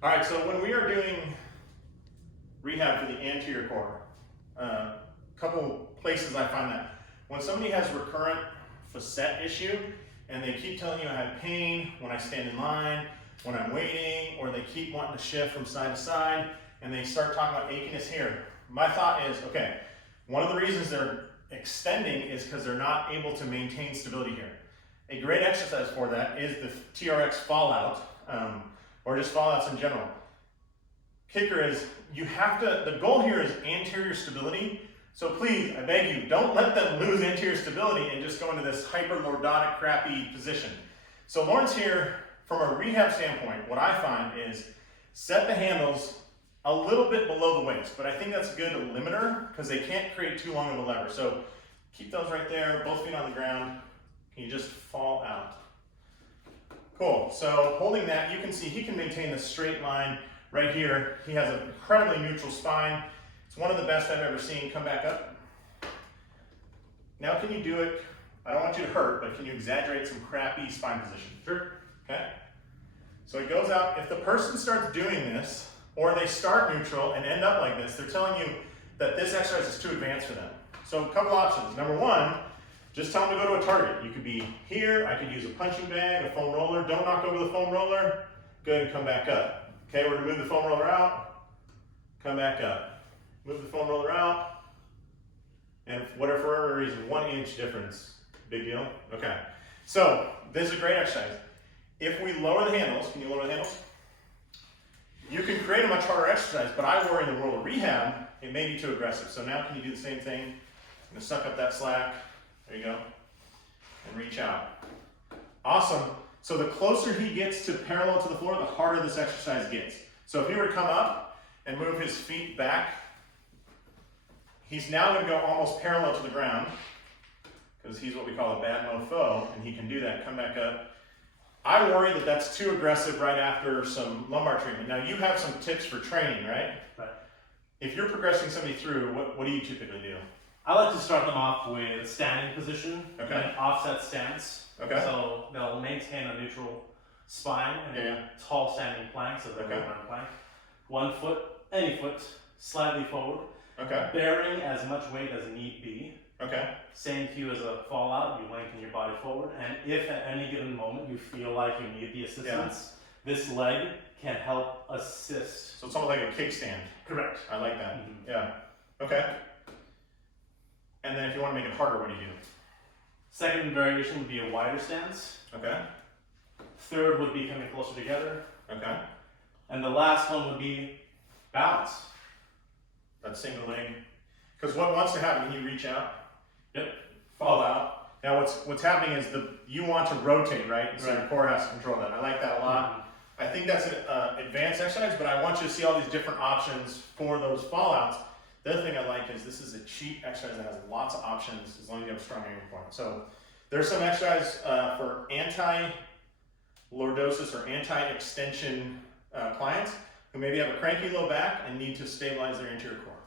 All right, so when we are doing rehab for the anterior core, a couple places I find that when somebody has recurrent facet issue and they keep telling you I have pain when I stand in line, when I'm waiting, or they keep wanting to shift from side to side and they start talking about achiness here, my thought is, okay, one of the reasons they're extending is because they're not able to maintain stability here. A great exercise for that is the TRX Fallout, or just fallouts in general. Kicker is, you have to, the goal here is anterior stability. So please, I beg you, don't let them lose anterior stability and just go into this hyperlordotic, crappy position. So Lawrence here, from a rehab standpoint, what I find is set the handles a little bit below the waist, but I think that's a good limiter because they can't create too long of a lever. So keep those right there, both feet on the ground. Can you just fall out? Cool, so holding that, you can see he can maintain the straight line right here. He has an incredibly neutral spine. It's one of the best I've ever seen. Come back up. Now can you do it, I don't want you to hurt, but can you exaggerate some crappy spine position? Sure. Okay. So he goes out. If the person starts doing this, or they start neutral and end up like this, they're telling you that this exercise is too advanced for them. So a couple options. Number one, just tell them to go to a target. You could be here, I could use a punching bag, a foam roller. Don't knock over the foam roller. Go ahead and come back up. Okay, we're gonna move the foam roller out, come back up. Move the foam roller out, and for whatever reason, 1 inch difference, big deal? Okay, so this is a great exercise. If we lower the handles, can you lower the handles? You can create a much harder exercise, but I worry in the world of rehab, it may be too aggressive. So now can you do the same thing? I'm gonna suck up that slack. There you go. And reach out. Awesome. So the closer he gets to parallel to the floor, the harder this exercise gets. So if he were to come up and move his feet back, he's now going to go almost parallel to the ground because he's what we call a bad mofo, and he can do that. Come back up. I worry that that's too aggressive right after some lumbar treatment. Now you have some tips for training, right? Right. If you're progressing somebody through, what do you typically do? I like to start them off with standing position, Okay. and offset stance. Okay. So they'll maintain a neutral spine and a tall standing plank, so they're Okay. on plank. 1 foot, any foot, slightly forward. Okay. Bearing as much weight as need be. Okay. Same cue as a fallout, you lengthen your body forward, and if at any given moment you feel like you need the assistance, this leg can help assist. So it's almost like a kickstand. Correct. I like that. Mm-hmm. Yeah. Okay. And then if you want to make it harder, what do you do? Second variation would be a wider stance. Okay. Third would be coming closer together. Okay. And the last one would be balance. That single leg. Because what wants to happen, you reach out, Yep. fall out. Now what's happening is you want to rotate, right? So Right. your core has to control that. I like that a lot. I think that's an advanced exercise, but I want you to see all these different options for those fallouts. The other thing I like is this is a cheap exercise that has lots of options as long as you have a strong ankle point. So there's some exercise for anti-lordosis or anti-extension clients who maybe have a cranky low back and need to stabilize their anterior core.